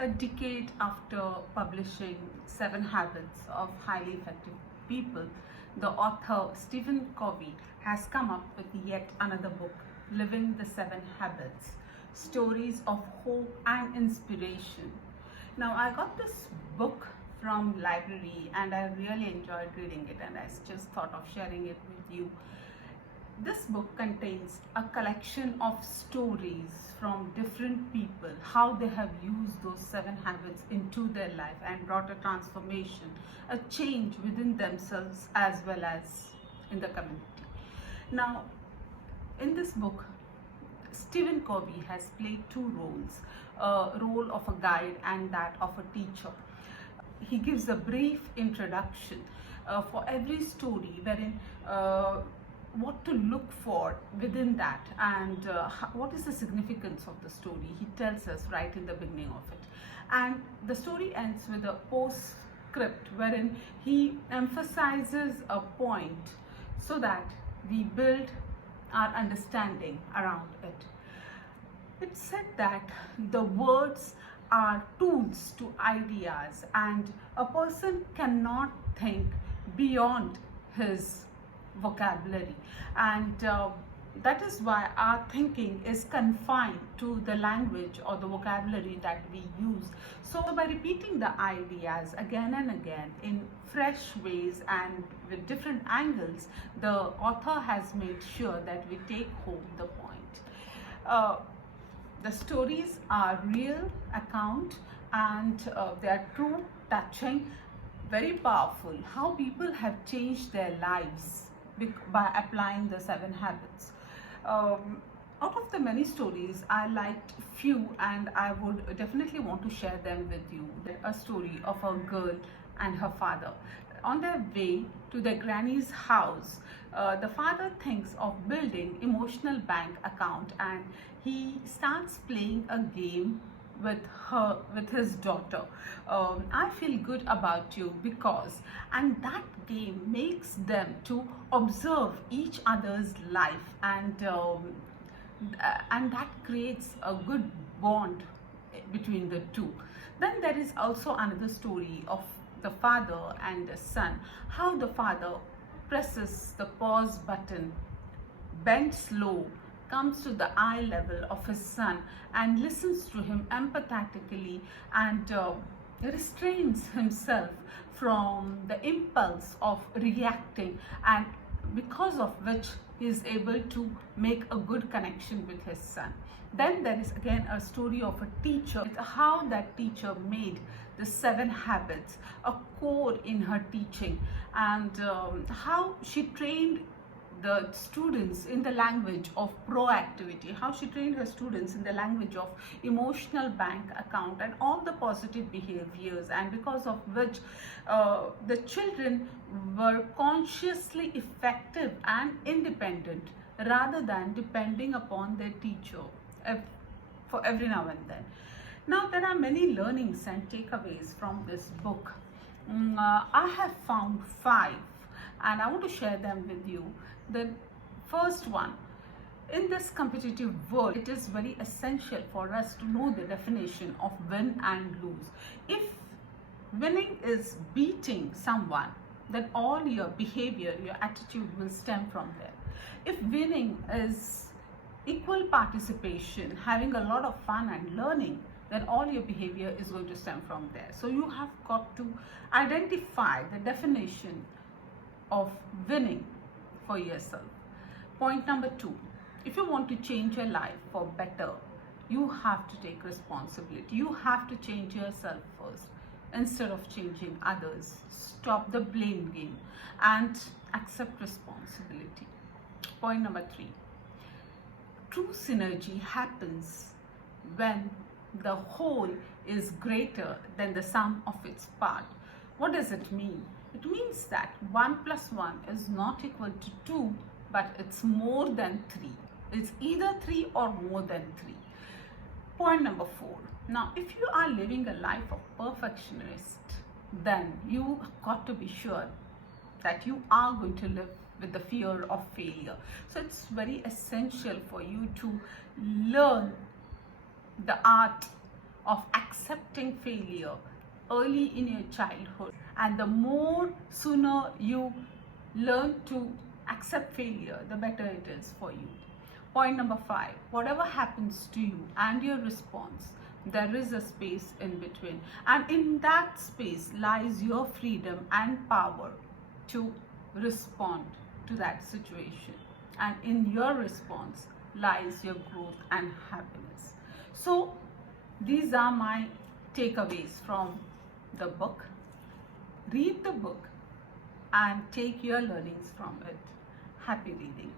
A decade after publishing Seven Habits of Highly Effective People, the author Stephen Covey has come up with yet another book, Living the Seven Habits, Stories of Hope and Inspiration. Now, I got this book from library and I really enjoyed reading it, and I just thought of sharing it with you. This book contains a collection of stories from different people, how they have used those seven habits into their life and brought a transformation, a change within themselves as well as in the community. Now, in this book, Stephen Covey has played two roles, a role of a guide and that of a teacher. He gives a brief introduction for every story, wherein what to look for within that and what is the significance of the story. He tells us right in the beginning of it, and the story ends with a postscript wherein he emphasizes a point so that we build our understanding around it. It's said that the words are tools to ideas, and a person cannot think beyond his vocabulary, and that is why our thinking is confined to the language or the vocabulary that we use. So by repeating the ideas again and again in fresh ways and with different angles, the author has made sure that we take home the point. The stories are real account, and they are true, touching, very powerful, how people have changed their lives by applying the seven habits. Out of the many stories, I liked few and I would definitely want to share them with you. A story of a girl and her father. On their way to their granny's house, the father thinks of building emotional bank account, and he starts playing a game with his daughter. I feel good about you because, and that game makes them to observe each other's life, and that creates a good bond between the two. Then there is also another story of the father and the son, how the father presses the pause button, bends low, comes to the eye level of his son and listens to him empathetically, and restrains himself from the impulse of reacting, and because of which he is able to make a good connection with his son. Then there is again a story of a teacher, how that teacher made the seven habits a core in her teaching, and how she trained the students in the language of proactivity, how she trained her students in the language of emotional bank account and all the positive behaviors, and because of which the children were consciously effective and independent rather than depending upon their teacher for every now and then. Now, there are many learnings and takeaways from this book. I have found 5 and I want to share them with you. The first one, in this competitive world, it is very essential for us to know the definition of win and lose. If winning is beating someone, then all your behavior, your attitude will stem from there. If winning is equal participation, having a lot of fun and learning, then all your behavior is going to stem from there. So you have got to identify the definition of winning for yourself. Point number 2, if you want to change your life for better, you have to take responsibility. You have to change yourself first instead of changing others. Stop the blame game and accept responsibility. Point number 3, true synergy happens when the whole is greater than the sum of its part. What does it mean? It means that 1 plus 1 is not equal to 2, but it's more than 3. It's either 3 or more than 3. Point number 4. Now, if you are living a life of perfectionist, then you got to be sure that you are going to live with the fear of failure. So it's very essential for you to learn the art of accepting failure early in your childhood, and the more sooner you learn to accept failure, the better it is for you. Point number 5, whatever happens to you and your response, there is a space in between, and in that space lies your freedom and power to respond to that situation, and in your response lies your growth and happiness. So these are my takeaways from the book. Read the book and take your learnings from it. Happy reading.